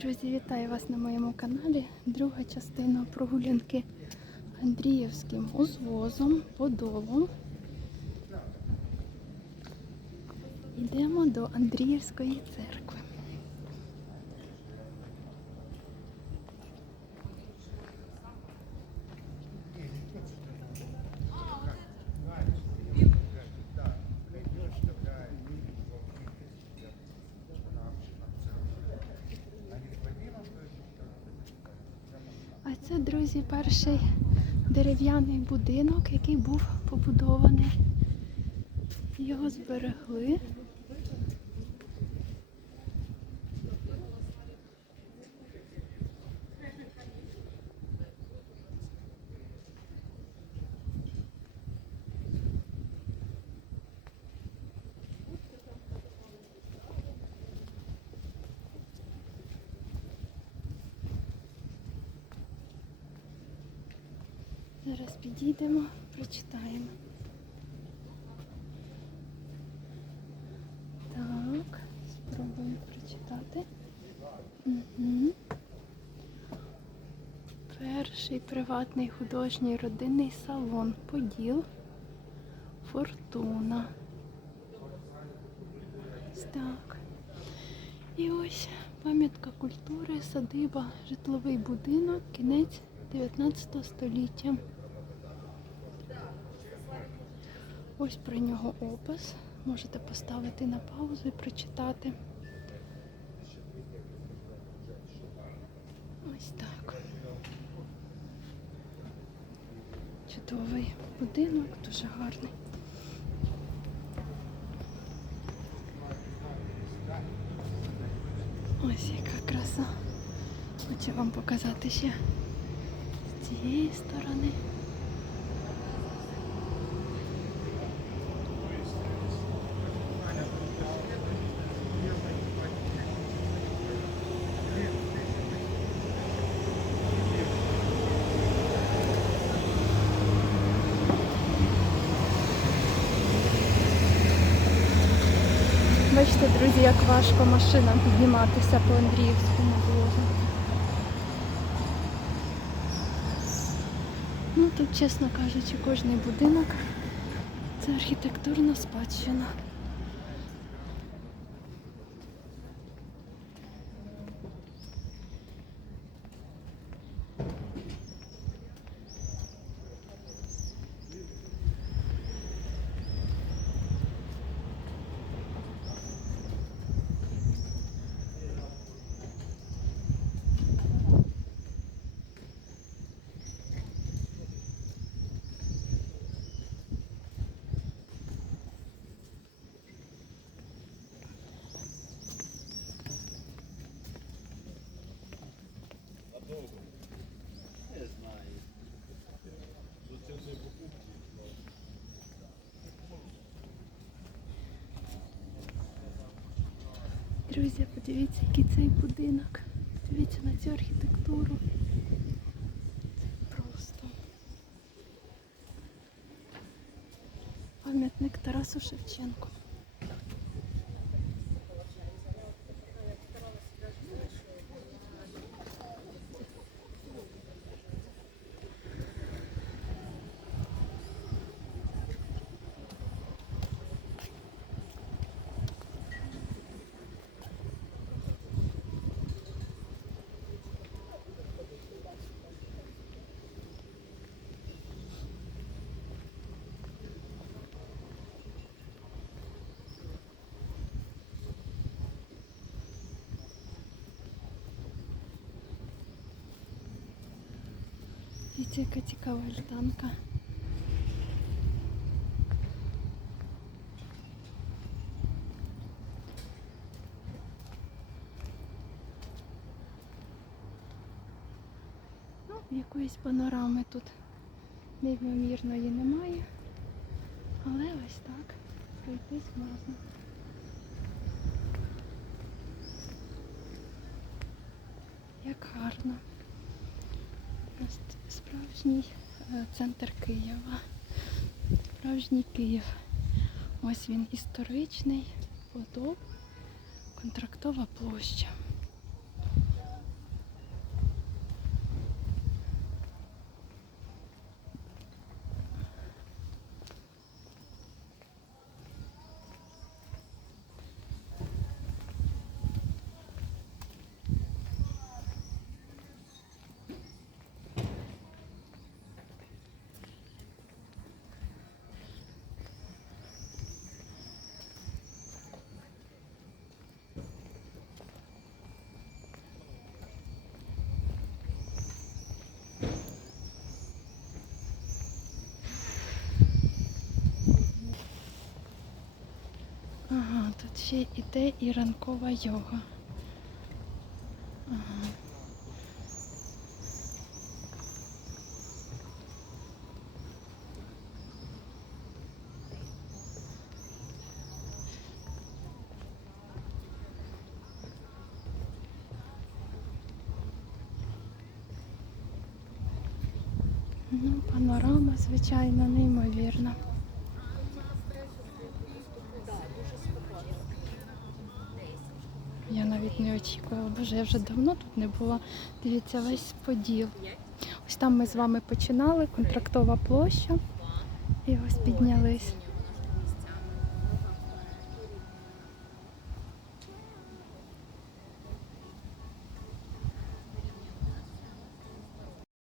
Друзі, вітаю вас на моєму каналі. Друга частина прогулянки Андріївським узвозом, подолом. Йдемо до Андріївської церкви. А це, друзі, перший дерев'яний будинок, який був побудований. Його зберегли. Зараз підійдемо, прочитаємо. Так, спробуємо прочитати. Угу. Перший приватний художній родинний салон Поділ. Фортуна. Так. І ось пам'ятка культури, садиба, житловий будинок, кінець 19 століття. Ось про нього опис. Можете поставити на паузу і прочитати. Ось так. Чудовий будинок, дуже гарний. Ось яка краса. Хочу вам показати ще з цієї сторони. Бачите, друзі, як важко машинам підніматися по Андріївському вулику. Ну тут, чесно кажучи, кожний будинок це архітектурна спадщина. Друзі, подивіться, який цей будинок. Дивіться на цю архітектуру. Це просто пам'ятник Тарасу Шевченку. Дивіться, яка цікава альтанка. Ну, якоїсь панорами тут неймовірної немає. Але ось так пройтись можна. Як гарно. Просто Справжній е, центр Києва. Справжній Київ. Ось він історичний, подоб, контрактова площа. Ще йде і ранкова йога. Ага. Ну, панорама, звичайно, неймовірна. Я навіть не очікувала. Боже, я вже давно тут не була. Дивіться, весь поділ. Ось там ми з вами починали, контрактова площа. І ось піднялись.